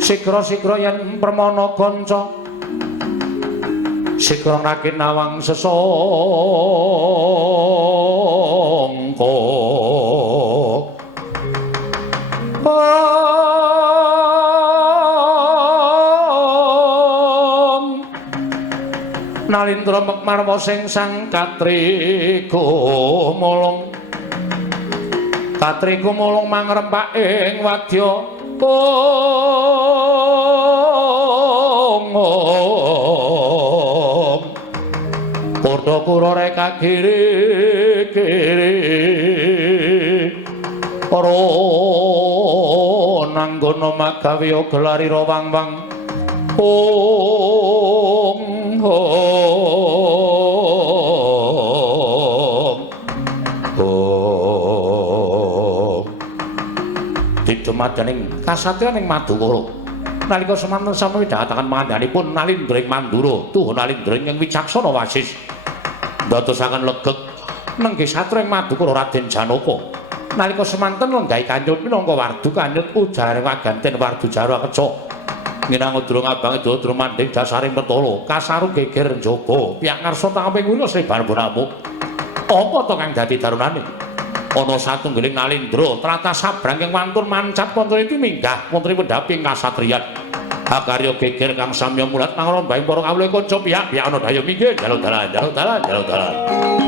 Sigra-sigra yen permana kanca sigra rakin nawang sesangka Nalindra mekmarwa sing sang Katri gumulung Katri gumulung mangrempak ing wadya Padha kura reka kiri-kiri para nanggana magawe gelari rawang-wang Didumadening kasatriyan ing Madukara nalika semanten sami dhataken mangandhanipun Nalindra ing Mandura tuh Nalindra ing wicaksana wasis ndadosaken legeg nenggih satria ing Madukara Raden Janaka nalika semanten lenggahi kanyut minangka wardu kanyut ujarane waganten wardu Jarwa Keca Nginangudra ngabange Dodro manding dasaring Petala kasaru geger njaba piyak ngarsa tangaping wira Sreban Bonamu apa to kang dadi darunane ana satunggiling Nalindra trata sabrang ing wantun mancat wonten iki minggah wonten pendhaping kasatriyan akarya geger kang samya mulat mangrombaing para kawula kanca pihak ana daya minggih jaluk dalan